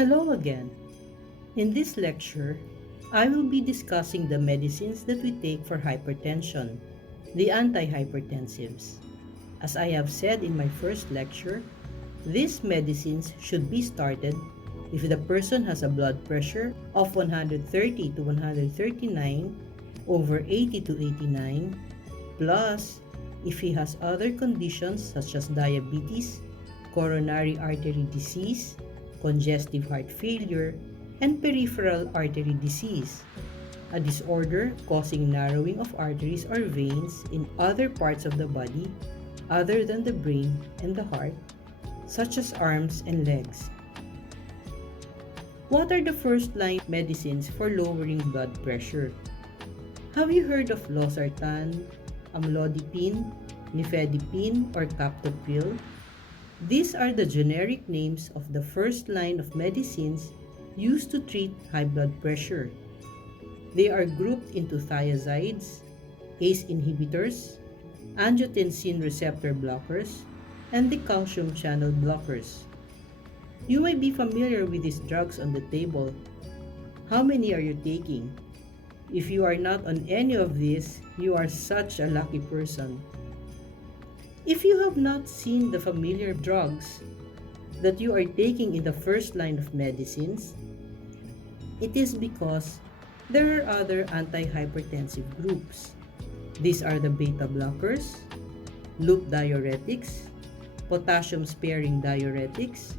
Hello again. In this lecture, I will be discussing the medicines that we take for hypertension, the antihypertensives. As I have said in my first lecture, these medicines should be started if the person has a blood pressure of 130 to 139 over 80 to 89, plus if he has other conditions such as diabetes, coronary artery disease, congestive heart failure, and peripheral artery disease, a disorder causing narrowing of arteries or veins in other parts of the body other than the brain and the heart, such as arms and legs. What are the first-line medicines for lowering blood pressure? Have you heard of losartan, amlodipine, nifedipine, or captopril? These are the generic names of the first line of medicines used to treat high blood pressure. They are grouped into thiazides, ACE inhibitors, angiotensin receptor blockers, and the calcium channel blockers. You may be familiar with these drugs on the table. How many are you taking? If you are not on any of these, you are such a lucky person. If you have not seen the familiar drugs that you are taking in the first line of medicines, it is because there are other antihypertensive groups. These are the beta blockers, loop diuretics, potassium-sparing diuretics,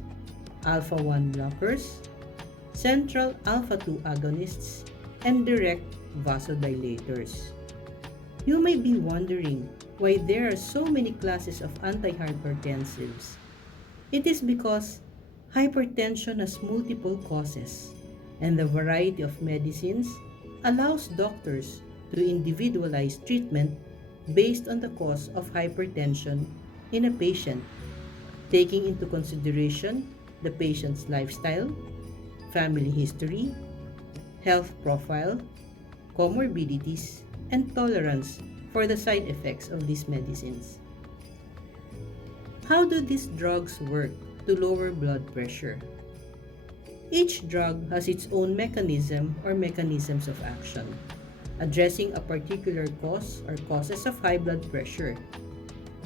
alpha-1 blockers, central alpha-2 agonists, and direct vasodilators. You may be wondering why there are so many classes of antihypertensives. It is because hypertension has multiple causes, and the variety of medicines allows doctors to individualize treatment based on the cause of hypertension in a patient, taking into consideration the patient's lifestyle, family history, health profile, comorbidities, and tolerance for the side effects of these medicines. How do these drugs work to lower blood pressure? Each drug has its own mechanism or mechanisms of action, addressing a particular cause or causes of high blood pressure.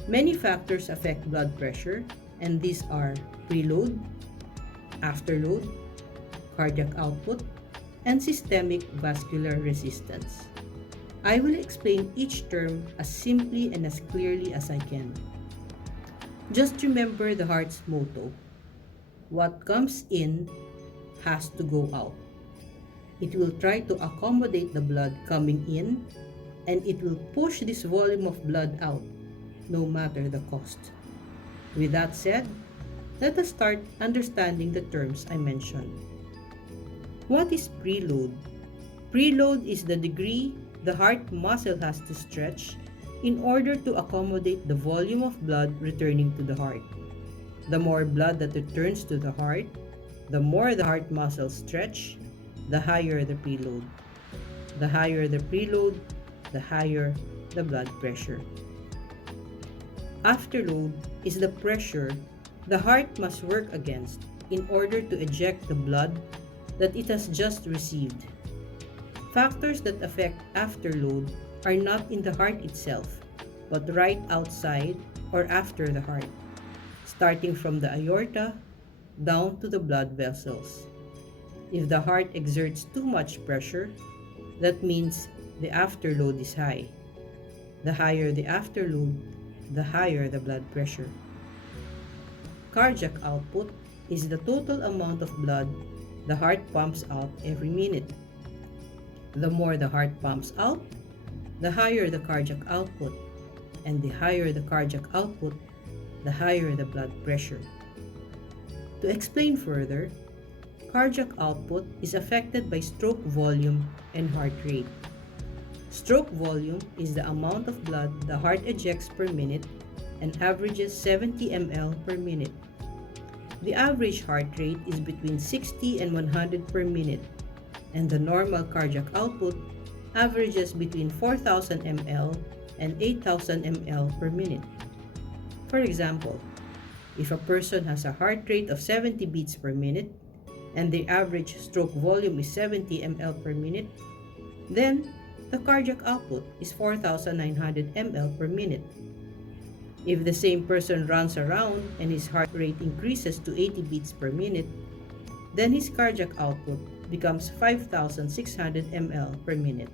Many factors affect blood pressure, and these are preload, afterload, cardiac output, and systemic vascular resistance. I will explain each term as simply and as clearly as I can. Just remember the heart's motto: what comes in has to go out. It will try to accommodate the blood coming in, and it will push this volume of blood out, no matter the cost. With that said, let us start understanding the terms I mentioned. What is preload? Preload is the degree the heart muscle has to stretch in order to accommodate the volume of blood returning to the heart. The more blood that returns to the heart, the more the heart muscles stretch, the higher the preload. The higher the preload, the higher the blood pressure. Afterload is the pressure the heart must work against in order to eject the blood that it has just received. Factors that affect afterload are not in the heart itself, but right outside or after the heart, starting from the aorta down to the blood vessels. If the heart exerts too much pressure, that means the afterload is high. The higher the afterload, the higher the blood pressure. Cardiac output is the total amount of blood the heart pumps out every minute. The more the heart pumps out, the higher the cardiac output, and the higher the cardiac output, the higher the blood pressure. To explain further, cardiac output is affected by stroke volume and heart rate. Stroke volume is the amount of blood the heart ejects per minute and averages 70 ml per minute. The average heart rate is between 60 and 100 per minute, and the normal cardiac output averages between 4,000 ml and 8,000 ml per minute. For example, if a person has a heart rate of 70 beats per minute and the average stroke volume is 70 ml per minute, then the cardiac output is 4,900 ml per minute. If the same person runs around and his heart rate increases to 80 beats per minute, then his cardiac output becomes 5,600 ml per minute.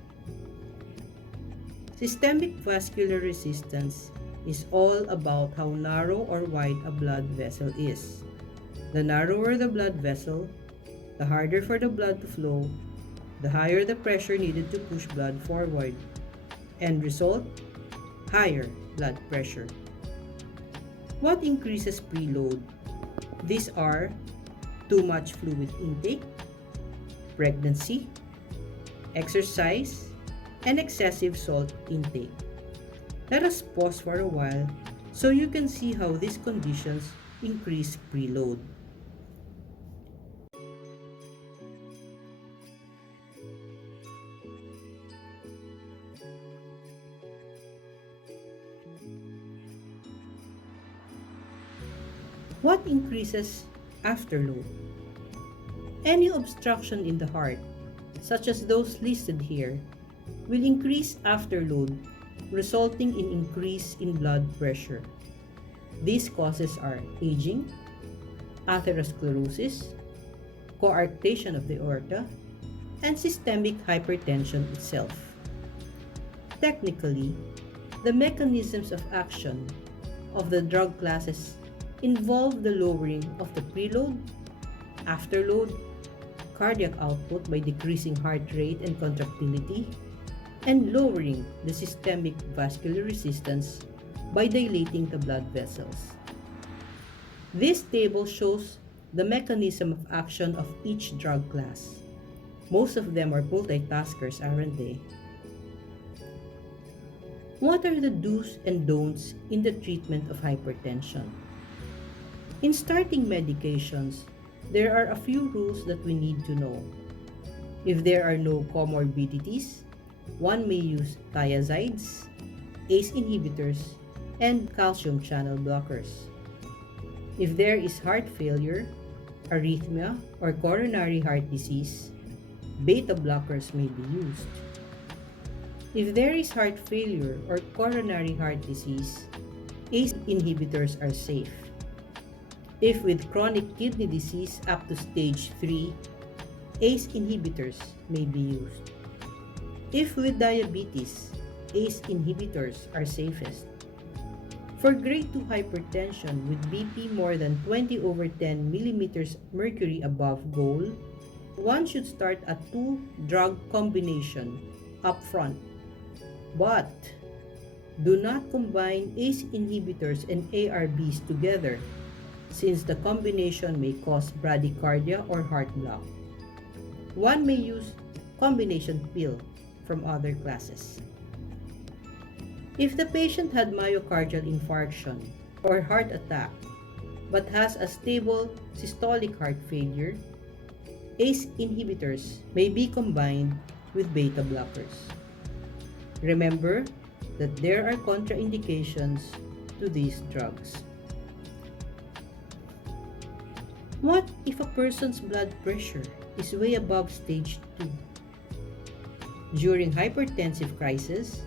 Systemic vascular resistance is all about how narrow or wide a blood vessel is. The narrower the blood vessel, the harder for the blood to flow, the higher the pressure needed to push blood forward. End result, higher blood pressure. What increases preload? These are too much fluid intake, pregnancy, exercise, and excessive salt intake. Let us pause for a while so you can see how these conditions increase preload. What increases afterload? Any obstruction in the heart, such as those listed here, will increase afterload, resulting in increase in blood pressure. These causes are aging, atherosclerosis, coarctation of the aorta, and systemic hypertension itself. Technically, the mechanisms of action of the drug classes involve the lowering of the preload, afterload, cardiac output by decreasing heart rate and contractility, and lowering the systemic vascular resistance by dilating the blood vessels. This table shows the mechanism of action of each drug class. Most of them are multitaskers, aren't they? What are the do's and don'ts in the treatment of hypertension? In starting medications, there are a few rules that we need to know. If there are no comorbidities, one may use thiazides, ACE inhibitors, and calcium channel blockers. If there is heart failure, arrhythmia, or coronary heart disease, beta blockers may be used. If there is heart failure or coronary heart disease, ACE inhibitors are safe. If with chronic kidney disease up to stage 3, ACE inhibitors may be used. If with diabetes, ACE inhibitors are safest. For grade 2 hypertension with BP more than 20 over 10 millimeters mercury above goal, one should start a 2-drug combination upfront. But do not combine ACE inhibitors and ARBs together, since the combination may cause bradycardia or heart block. One may use combination pill from other classes. If the patient had myocardial infarction or heart attack but has a stable systolic heart failure, ACE inhibitors may be combined with beta blockers. Remember that there are contraindications to these drugs. What if a person's blood pressure is way above stage 2? During hypertensive crisis,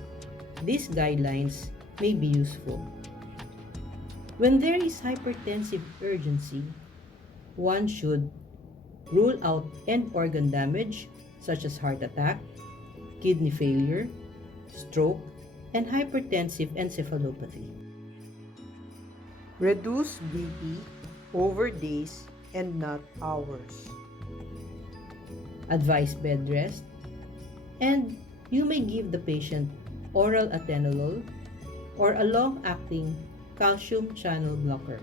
these guidelines may be useful. When there is hypertensive urgency, one should rule out end organ damage such as heart attack, kidney failure, stroke, and hypertensive encephalopathy. Reduce BP over days and not hours. Advise bed rest, and you may give the patient oral atenolol or a long-acting calcium channel blocker.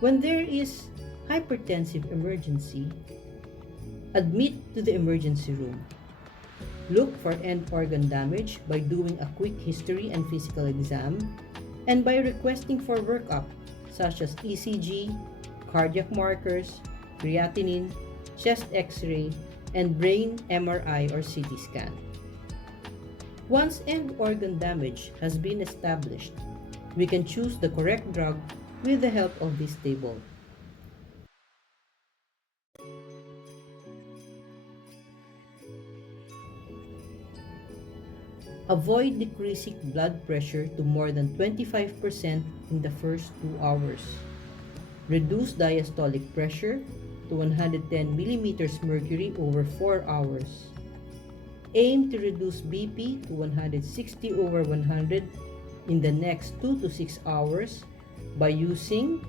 When there is hypertensive emergency, admit to the emergency room. Look for end organ damage by doing a quick history and physical exam, and by requesting for workup such as ECG, cardiac markers, creatinine, chest x-ray, and brain MRI or CT scan. Once end organ damage has been established, we can choose the correct drug with the help of this table. Avoid decreasing blood pressure to more than 25% in the first 2 hours. Reduce diastolic pressure to 110 millimeters mercury over 4 hours. Aim to reduce BP to 160 over 100 in the next 2 to 6 hours by using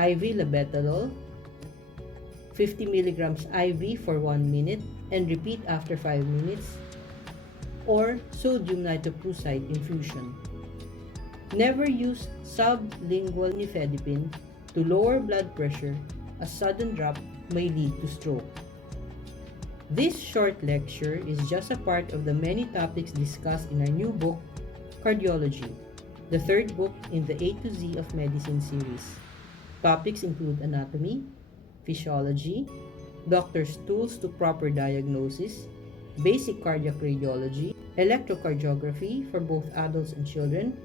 IV labetalol, 50 milligrams IV for 1 minute and repeat after 5 minutes, or sodium nitroprusside infusion. Never use sublingual nifedipine to lower blood pressure. A sudden drop may lead to stroke. This short lecture is just a part of the many topics discussed in our new book, Cardiology, the third book in the A to Z of Medicine series. Topics include anatomy, physiology, doctor's tools to proper diagnosis, basic cardiac radiology, electrocardiography for both adults and children,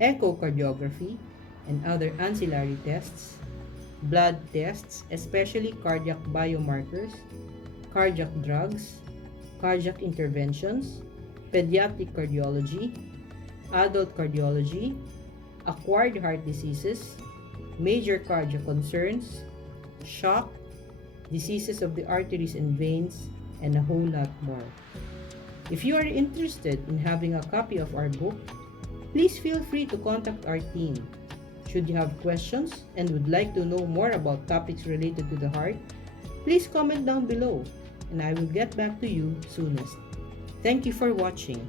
echocardiography, and other ancillary tests, blood tests, especially cardiac biomarkers, cardiac drugs, cardiac interventions, pediatric cardiology, adult cardiology, acquired heart diseases, major cardiac concerns, shock, diseases of the arteries and veins, and a whole lot more. If you are interested in having a copy of our book, please feel free to contact our team. Should you have questions and would like to know more about topics related to the heart, please comment down below and I will get back to you soonest. Thank you for watching.